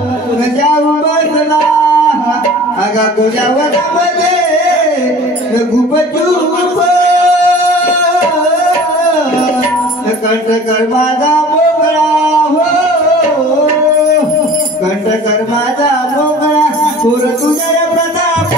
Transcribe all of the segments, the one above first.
जाऊ बसला आगा तुझ्या वरामध्ये खूप चूप कंठकर माझा मोगळा हो कंठकर माझा मोगळा पुर तुझ्या प्रताप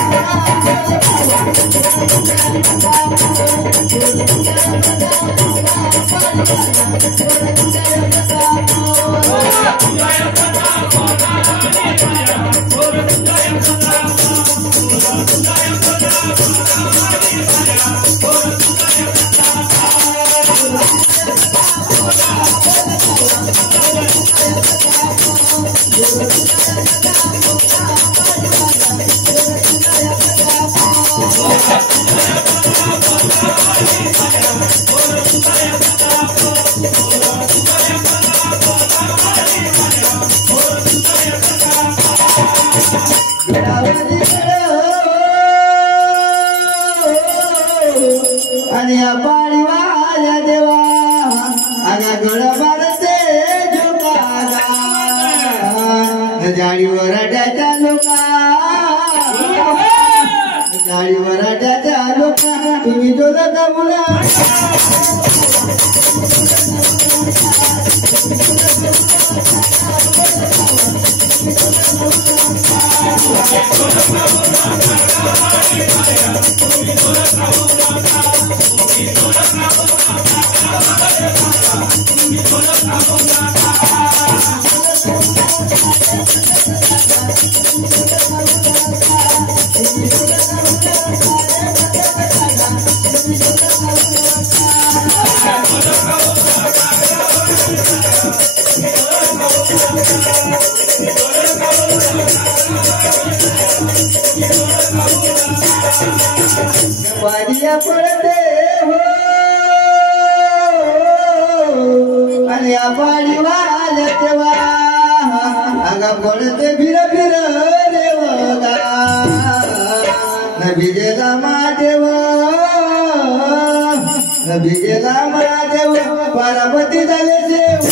आणि पाणी वाया देवा आगा गळ मारते झोकाला जाळीवर अड्याच्या लोका जाळीवर अड्याच्या लोका तुम्ही जो नका मुला वादिया पडते हो आणि पाणी वाया तेव्हा आगा पडते फिर फिर देवगा नभी गेला महादेव नभी गेला महादेव पार्वती झाले देव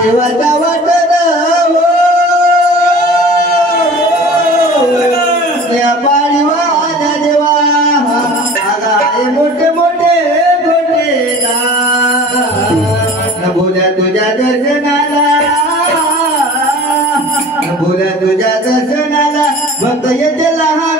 देवाचा वाटण या पाणी वाया देवा आगा मोठे मोठे गोटे का बोल्या तुझ्या दर्शनाला बोल्या तुझ्या दर्शनाला भक्त येते लहान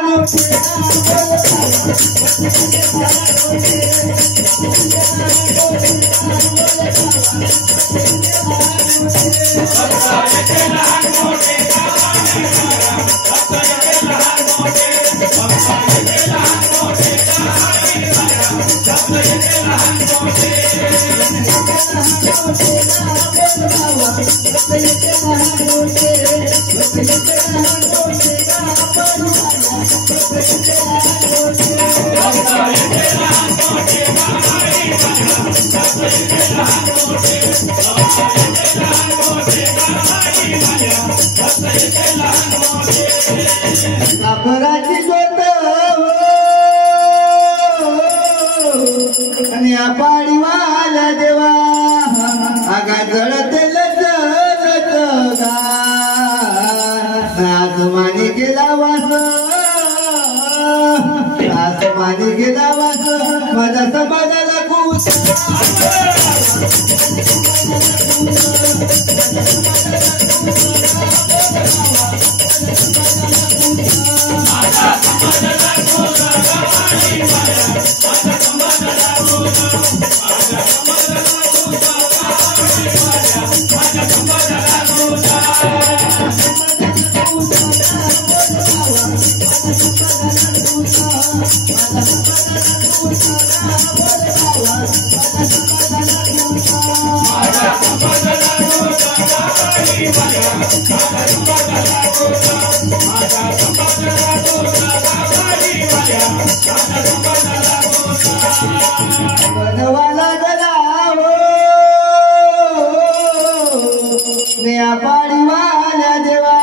अपराची जोत आणि पाणी वाला देवा आगा जळते आसमानी गेला वास आसमानी गेला वास माझ्या समाजाला खूप बनवाला गला हो निया पाडीवाल्या देवा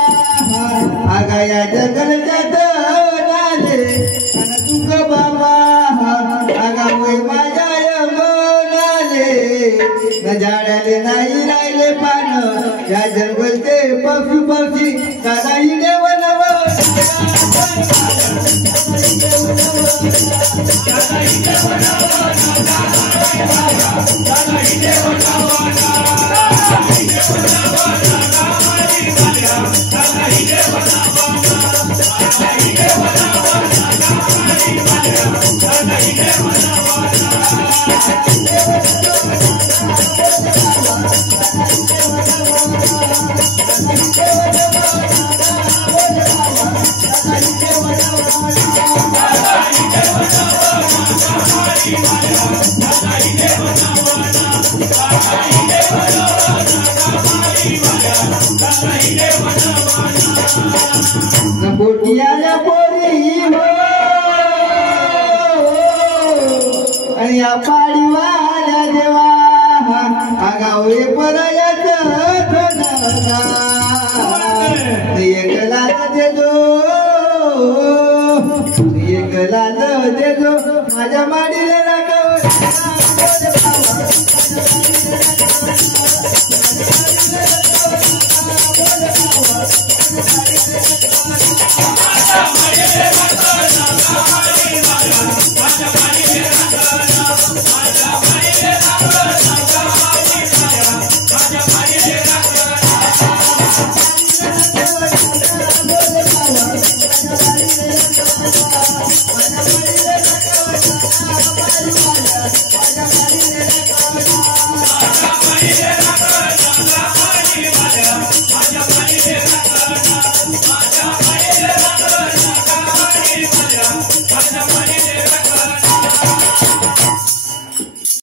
आगा या जगलच्या नाले आणि तुक बाबा आगा होय माझ्या मनाले न झाडाले नाही राहिले पान या जंगलचे पक्षी पक्षी कानाई देवनव बोटियाला पोरी हो आणि या पाडीवाल्या देवा आगावे परयाच एकला देजो एकला देजो माझ्या माडीला राखव